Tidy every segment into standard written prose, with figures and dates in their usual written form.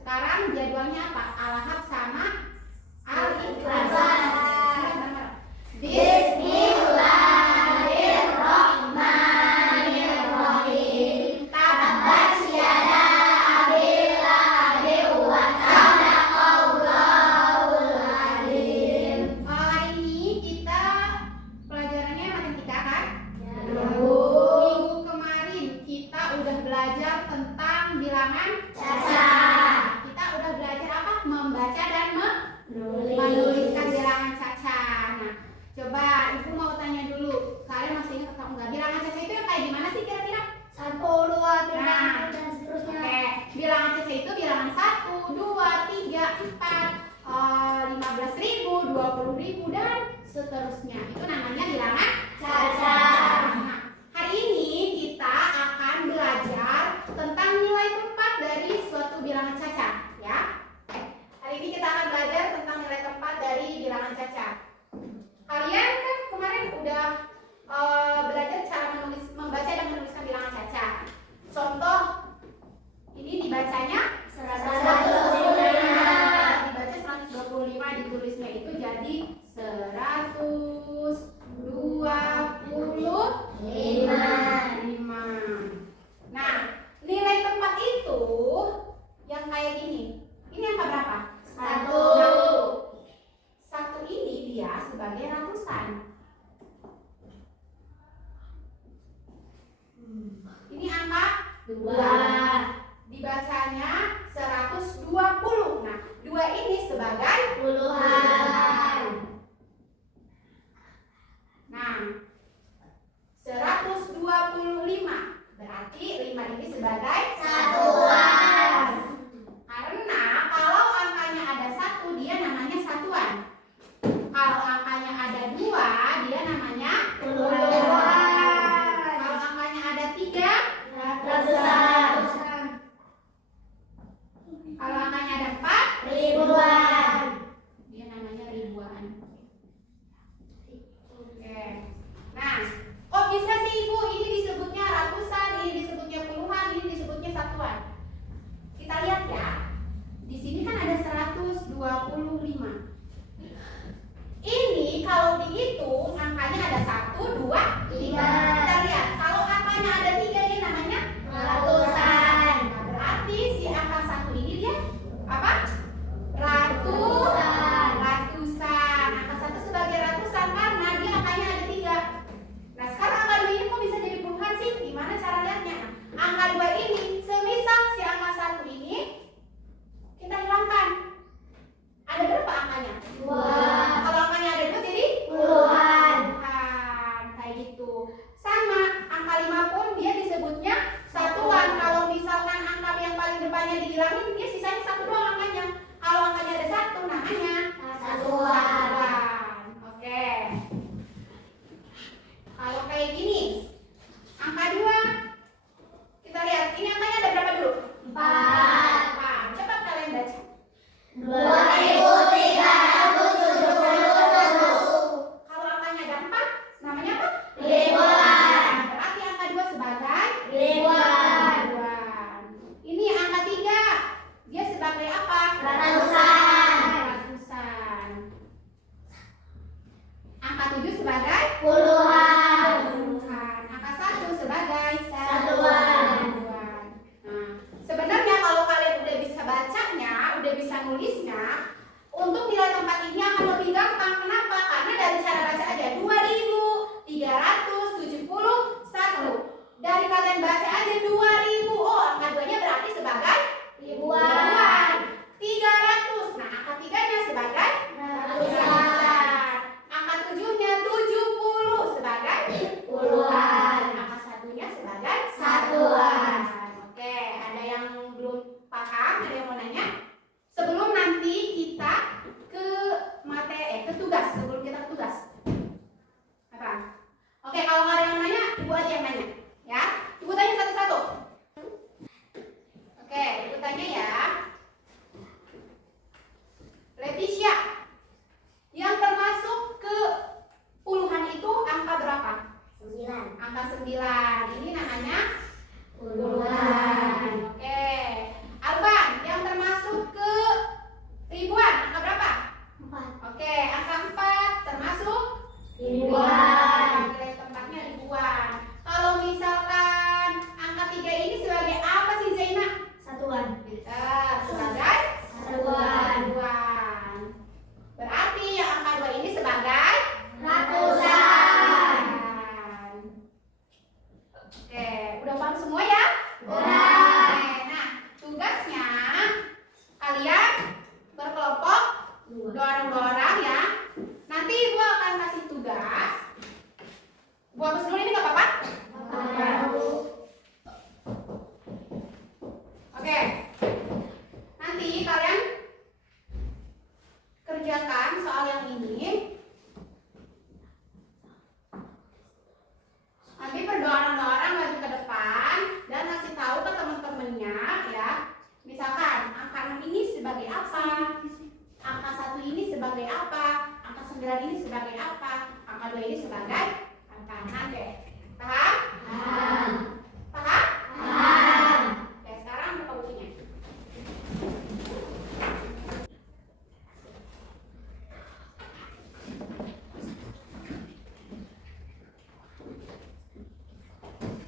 Sekarang jadwalnya apa? Al-Lahab sama Al-Ikhlas. Bismillahirrahmanirrahim. Tabbat yada abi lahabin wa tab. Sadaqallahul adzim. Hari ini kita pelajarannya matematika kan? Minggu kemarin kita udah belajar tentang bilangan cacat. Kita udah belajar apa? Membaca dan menuliskan bilangan cacat. Nah, coba Ibu mau tanya dulu, kalian masih ingat atau enggak? Bilangan cacat itu yang kayak gimana sih kira-kira? 1, 2, 3, Nah, dan seterusnya. Oke, bilangan cacat itu bilangan 1, 2, 3, 4, 15.000, 20.000 dan seterusnya. Itu namanya bilangan cacat. Nah, hari ini kita akan belajar tentang nilai tempat dari suatu bilangan cacat, ya. Hari ini kita akan belajar tentang nilai tempat dari bilangan cacat. Kalian kan kemarin udah belajar cara membaca dan menuliskan bilangan cacat. Contoh, ini dibacanya 125, dibaca 125, ditulisnya itu jadi 125. Nah, nilai tempat itu yang kayak gini. Ini angka berapa? 1. 1 ini dia sebagai ratusan. Ini angka 2. Dibacanya 120. Nah, 2 ini sebagai puluhan. Nah, 125. Berarti 5 ini sebagai satuan. Karena kalau angkanya ada 1, dia namanya satuan. Kalau angkanya ada 2, dia namanya puluhan. Kalau angkanya ada 3, ratusan. Kalau angkanya ada 4, ribuan. Dia namanya ribuan. Oke. Nah, kok bisa sih Ibu ini disebutnya ratusan, ini disebutnya puluhan, ini disebutnya satuan? Kita lihat ya. Di sini kan ada 125. Ini kalau dihitung angkanya ada 1, 2, 3. Kita lihat, kalau angkanya ada 3 dia namanya ratusan. Nah, berarti si angka 1 ini dia apa? Ratusan. Angka 1 sebagai ratusan karena dia angkanya ada 3. Nah, sekarang angka 2 ini kok bisa jadi puluhan sih? Gimana cara lihatnya? Nah, angka 2 ini, semisal si angka 1 ini kita hilangkan. Ada berapa angkanya? 2. Kalau angkanya ada 2 jadi puluhan. Kayak gitu. Sama, angka 5 pun dia disebutnya satuan. Kalau misalkan angka yang paling depannya dihilangin, dia sisanya 1 doang angkanya. Kalau angkanya ada 1, namanya satuan. Oke. Kalau kayak gini, angka 2, kita lihat, ini angkanya ada berapa dulu? 4. Coba kalian baca. 2371. Kalau angkanya ada 4, namanya apa? 5. sebagai Puluhan. puluhan. Angka 1 sebagai Satuan. satuan. Nah, sebenarnya kalau kalian udah bisa bacanya, udah bisa nulisnya, untuk nilai tempat ini akan lebih gampang. Kenapa? Karena dari cara baca aja 2.371. Dari kalian baca aja 2.000. Oh, angka 2-nya berarti sebagai Ribuan. 300. Nah, angka 3-nya sebagai Ratusan. angka 7-nya 70 sebagai Puluhan. angka 1-nya sebagai Satuan. Oke, ada yang belum paham? Ada yang mau nanya? Sebelum nanti kita ke ke tugas, sebelum kita ke tugas. Apa? Oke, kalau nggak ada yang nanya, ibu aja yang nanya, ya. Ibu tanya satu-satu. Oke, ibu tanya ya. Leticia, yang termasuk ke puluhan itu angka berapa? 9. Angka 9. Ini namanya Puluhan. Oke. Alvan, yang termasuk ke ribuan angka berapa? 4. Oke, angka 4 termasuk Ribuan. Nilai tempatnya ribuan. Kalau misalkan angka 3 ini sebagai apa sih Zaina? Satuan. Sebagai Satuan. ribuan. Berarti yang angka 2 ini sebagai Ratusan. Oke, udah paham semua ya? Udah. Oke, nah tugasnya kalian berkelompok dua orang ya. Nanti ibu akan kasih tugas. Ibu hapus dulu ini nggak apa-apa? Oke. Nanti kalian kerjakan soal yang ini. Nanti berdua-orang maju ke depan dan kasih tahu ke teman-temannya ya. Misalkan angka 6 ini sebagai apa? Angka 1 ini sebagai apa? Angka 9 ini sebagai apa? Angka 2 ini sebagai apa? Oke. Paham? Paham. Paham? Paham. Oke, sekarang buka bukunya.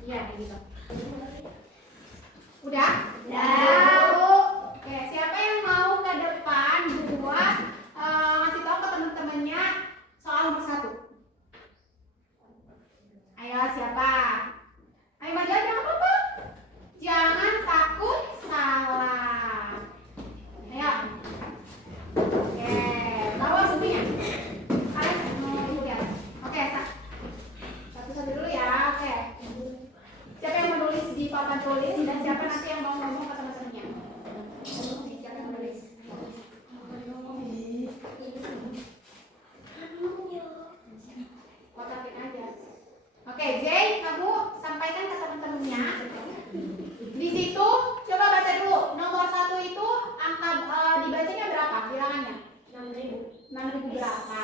Iya, kayak gitu. Udah? Udah. Oke, siapa yang mau ke depan buat ngasih tahu ke teman-temannya soal nomor 1? Ayo, siapa? Ayo maju aja, nggak apa-apa. Jangan takut salah. Ayo. Oke, bawa bukunya. Kalian mau lihat. Oke, satu-satu dulu ya. Oke. Siapa yang menulis di papan tulis dan siapa nanti yang mau ngomong ke teman-temannya? Siapa yang menulis? Kotakin aja. Oke, Zay, kamu sampaikan ke teman-temannya. Di situ coba baca dulu. Nomor 1 itu angka dibacanya berapa? Bilangannya? 6.000. 6.000 berapa?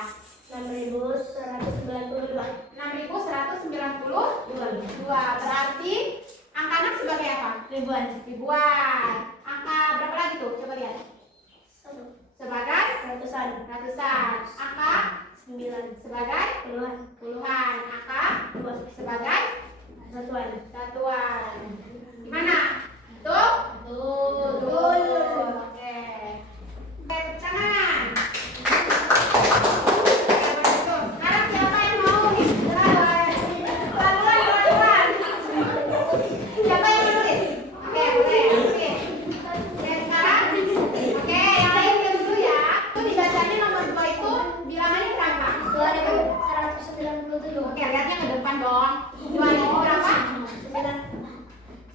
6.192. 6.192. Berarti angka 6 sebagai apa? Ribuan. Ribuan. Angka berapa lagi tuh? Coba lihat. 1. Sebagai Ratusan. ratusan. Angka 9. sebagai Puluhan. puluhan. Angka 2. sebagai Satuan. satuan. Gimana? Betul? Betul. Oke. Tepuk tangan. Oke, betul. Sekarang siapa yang mau nih? Pelan-pelan. Siapa yang menulis? Oke, boleh. Oke. Oke, sekarang. Oke, yang lain diam dulu ya. Tuh dibacanya nomor 2 itu bilangannya berapa? 2.197. Oke, lihatnya ke depan dong. 2.000 berapa?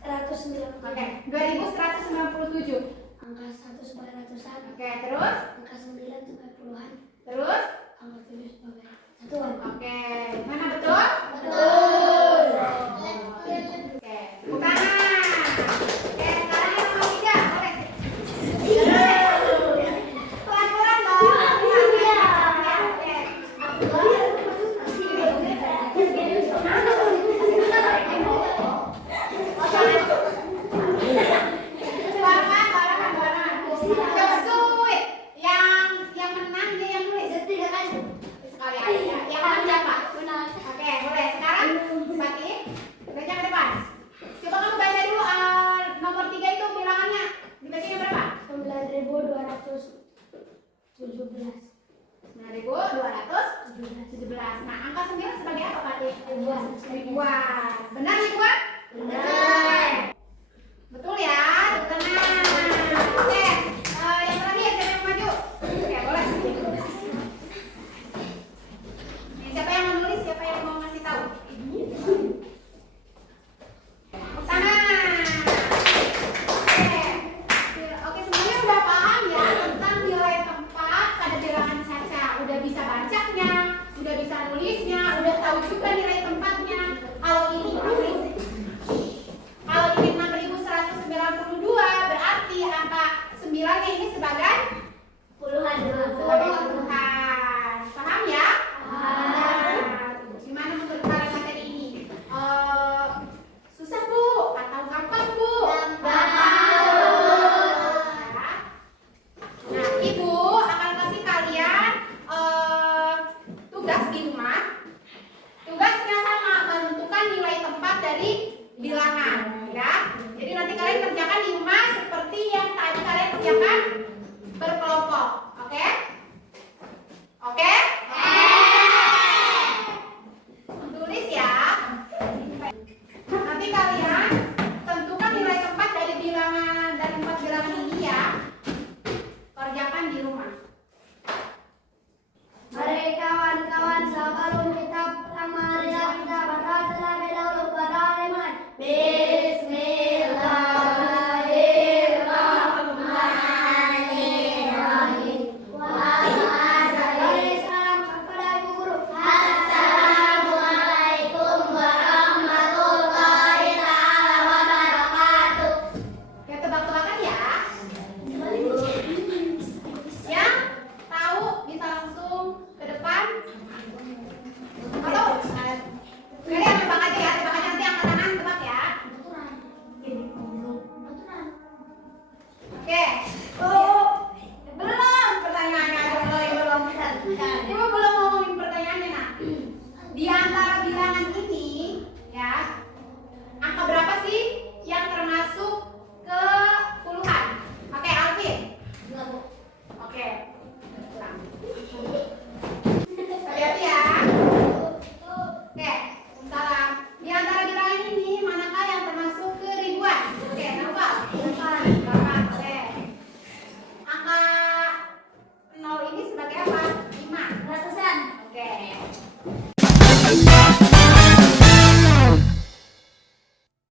197. Oke, 2.197. Angka 1 sebagai ratusan. Oke, terus? Angka 9 sebagai puluhan. Terus? Angka 7 sebagai satuan. Oke, mana betul? Betul. Oke, tepuk tangan. Oke, sekarang yang nomor 3, boleh? Pelan-pelan dong. Oke. Barengan. Coba suit. Yang menang dia yang nulis. Sekali aja. Yang menang siapa? Ribuan. Benar ribuan? Benar. Betul ya, tenang. Oke, yang terakhir siapa yang maju? Oke, boleh. Siapa yang mau nulis? Siapa yang mau ngasih tahu? Tangan. Oke, semuanya udah paham ya tentang nilai tempat pada bilangan Caca. Udah bisa bacanya, udah bisa nulisnya, udah tahu juga nilai tempatnya. Kalau ini 6.192 berarti angka 9-nya ini sebagai Puluhan. puluhan. Paham ya? Paham. Gimana menurut kalian materi ini? Susah Bu atau gampang Bu? Nah, Ibu akan kasih kalian tugas di rumah. Tugasnya sama, menentukan nilai tempat dari bilangan, ya. Jadi nanti kalian kerjakan di rumah seperti yang tadi kalian kerjakan berkelompok, oke? Oke? Tulis ya. Nanti kalian tentukan nilai tempat dari bilangan dari 4 bilangan ini ya. Kerjakan di rumah. Mari kawan-kawan sebelum kita marilah kita baca terlebih dahulu pada iman. Bismillahirrahmanirrahim. Waalaikumsalam kepada ibu guru. Assalamualaikum warahmatullahi wabarakatuh. Oke, tebak-tebakan ya. Yang tahu bisa langsung ke depan. Atau kalian tebak aja ya, tebak aja nanti angkat tangan tebak ya. Oke. Belum pertanyaannya, belum. Ibu belum ngomongin pertanyaannya nah. Di antara bilangan ini ya, angka berapa sih yang termasuk ke puluhan? Oke, Alvin. Oke. Hati-hati ya. Oke, salam. Di antara bilangan ini manakah yang termasuk ke ribuan? Oke, Naufal. Berapa? Oke. Angka 0 ini sebagai apa? 5. Ratusan. Oke.